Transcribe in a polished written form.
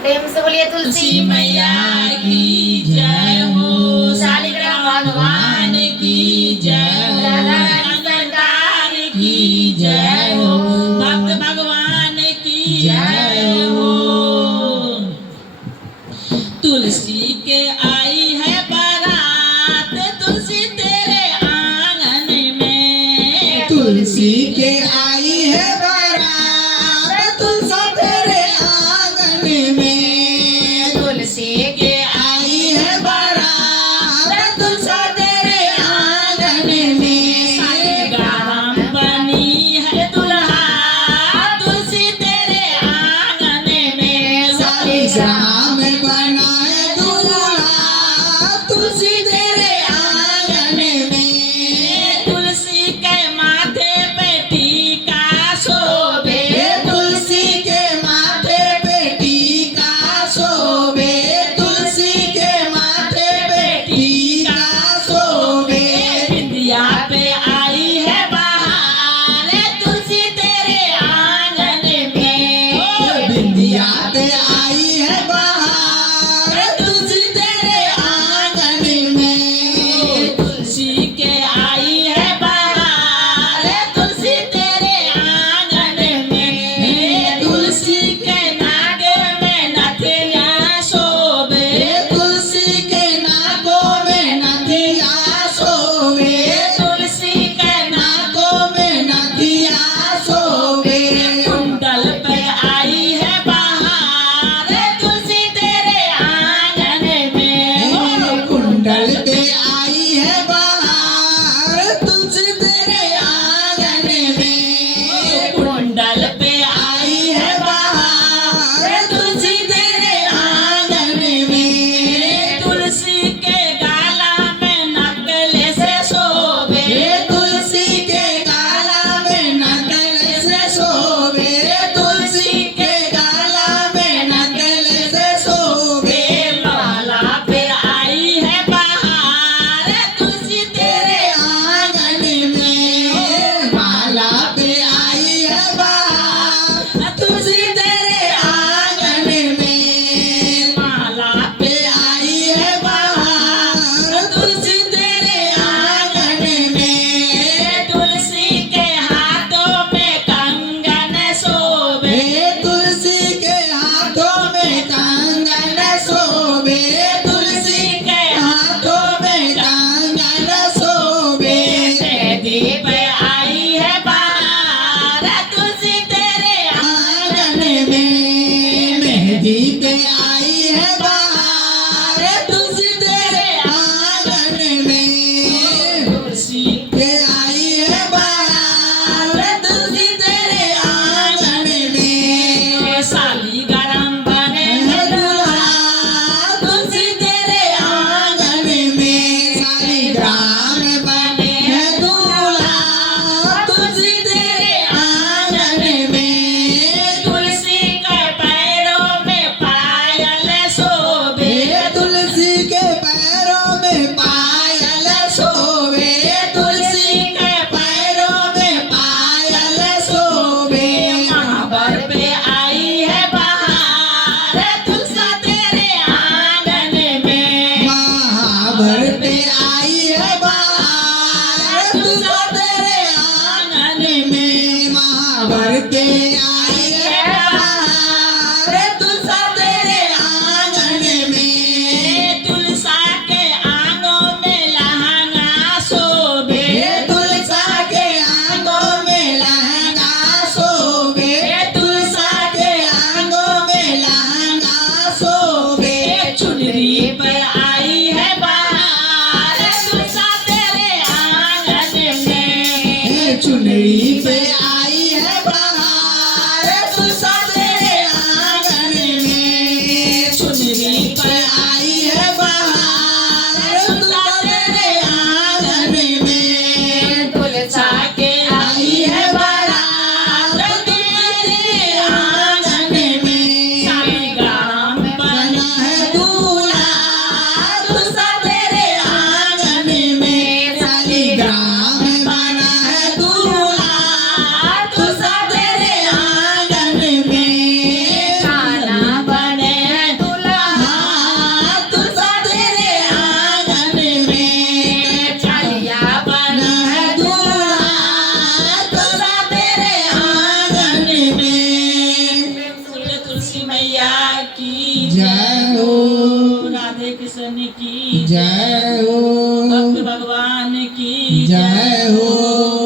प्रेम से बोलिए तुलसी मैया की जय हो। शालिग्राम भगवान की जय हो। राधा रानी सरकार की जय हो। भक्त भगवान की जय हो। तुलसी के आई है बारात, तुलसी तेरे आंगन में। तुलसी के आई है बारात, तुलसी तेरे आंगन में। तुलसी के आई है बारात, तुलसी तेरे आंगन में। शालिग्राम बनी है दुल्हा, तुलसी तेरे आंगन में। शालिग्राम बनाए दूल्हा, तुलसी तेरे आंगन में। तुलसी के माथे पे टीका शोभे, तुलसी के माथे पे टीका शोभे, तुलसी के माथे पे टीका शोभे। बिंदिया पे आई है बहार, तुलसी तेरे आंगन में। बिंदिया पे आई है बहार, तुलसी तेरे आंगन में। तुलसी के आई है बहार, तुलसी तेरे आंगन में। तुलसी के नागे में नथिया शोभे, तुलसी के नाकों में नथिया शोभे, तुलसी के नाकों में नथिया शोभे। कुंडल पे आई है बहार, तुलसी तेरे आंगन में। कुंडल पे आई है बहार, तुलसी तेरे आंगन में। कुंडल पे आई है बहार, तुलसी तेरे आंगन में। तुलसी के गाला में नकले से शोभे, तुलसी के गाला में नकल से शोभे, तुलसी के गाला में नकल से शोभे। माला पे आई है बहार, तुलसी तेरे आंगन में माला पे आई है बहार, तुलसी तेरे आंगन में। माला पे आई है बहार, तुलसी तेरे आंगन में। तुलसी के हाथों में कंगन शोभे, तुलसी के हाथों में कंगन शोभे, तुलसी के हाथों में कंगन शोभे। मेहंदी पे आई है बहार, तुलसी तेरे आंगन में मेहंदी पे आई है बहार, तुलसी तेरे आंगन में। तुलसी पे आई है बहार, तुलसी तेरे आंगन में। शालिग्राम बने है दूल्हा, तुलसी तेरे आंगन में। शालिग्राम बने है दूल्हा, तुलसी तेरे आंगन में। तुलसी के पैरों में पायल शोभे, तुलसी के पैरों में पायल शोभे, तुलसी के पैरों में पायल शोभे। महावर पे आई है बहार, कृष्ण की जय हो भक्त भगवान की जय हो